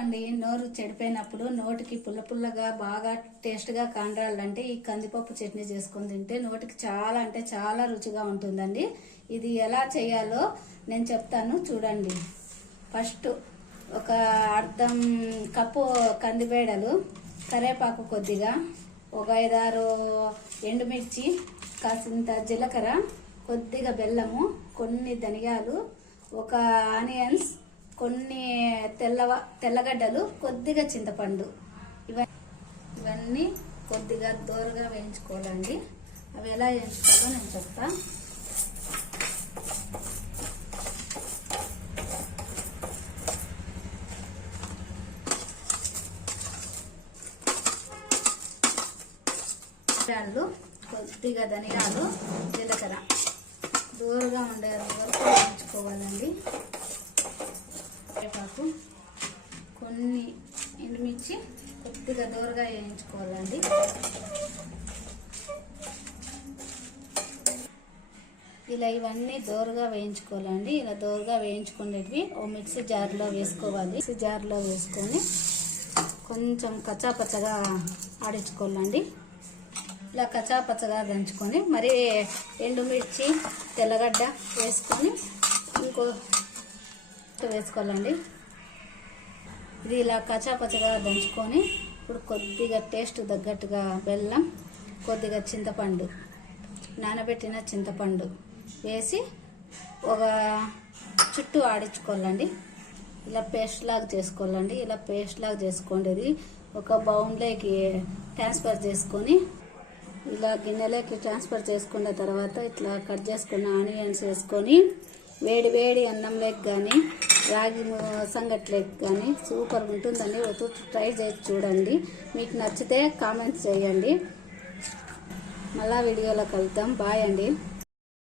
అండి. నోరు చెడిపోయినప్పుడు నోటికి పుల్ల పుల్లగా బాగా టేస్ట్గా కాండ్రాలంటే ఈ కందిపప్పు చట్నీ చేసుకొని తింటే నోటికి చాలా అంటే చాలా రుచిగా ఉంటుందండి. ఇది ఎలా చేయాలో నేను చెప్తాను చూడండి. ఫస్ట్ ఒక అర్ధం కప్పు కందిబేడలు, కరివేపాకు కొద్దిగా, ఒక 5-6 ఎండుమిర్చి, కాసింత జీలకర్ర, కొద్దిగా బెల్లము, కొన్ని ధనియాలు, ఒక ఆనియన్స్, కొన్ని తెల్లగడ్డలు, కొద్దిగా చింతపండు. ఇవన్నీ కొద్దిగా దూరగా వేయించుకోవాలండి. అవి ఎలా వేయించుకోవాలో నేను చెప్తా. కొద్దిగా ధనియాలు, జీలకర్ర దూరగా ఉండే వరకు వేయించుకోవాలండి. కరివేపాకు, కొన్ని ఎండుమిర్చి కొద్దిగా దూరగా వేయించుకోవాలండి. ఇలా ఇవన్నీ దూరగా వేయించుకోవాలండి. ఇలా దూరగా వేయించుకునేటివి ఓ మిక్సీ జార్లో వేసుకోవాలి. మిక్సీ జార్లో వేసుకొని కొంచెం కచ్చాపచ్చగా ఆడించుకోవాలండి. ఇలా కచ్చాపచ్చగా దంచుకొని మరి ఎండుమిర్చి, తెల్లగడ్డ వేసుకొని ఇంకో వేసుకోవాలండి. ఇది ఇలా కచ్చాపచ్చగా దంచుకొని ఇప్పుడు కొద్దిగా టేస్ట్ తగ్గట్టుగా బెల్లం, కొద్దిగా చింతపండు, నానబెట్టిన చింతపండు వేసి ఒక చుట్టూ ఆడించుకోవాలండి. ఇలా పేస్ట్ లాగా చేసుకోవాలండి. ఇలా పేస్ట్ లాగా చేసుకోండి. ఒక బౌన్లోకి ట్రాన్స్ఫర్ చేసుకొని ఇలా గిన్నెలోకి ట్రాన్స్ఫర్ చేసుకున్న తర్వాత ఇట్లా కట్ చేసుకున్న ఆనియన్స్ వేసుకొని వేడి వేడి అన్నంలోకి కానీ రాగి సంగట్లోకి కానీ సూపర్గా ఉంటుందండి. ట్రై చేసి చూడండి. మీకు నచ్చితే కామెంట్స్ చేయండి. మళ్ళా వీడియోలో కలుద్దాం. బాయ్ అండి.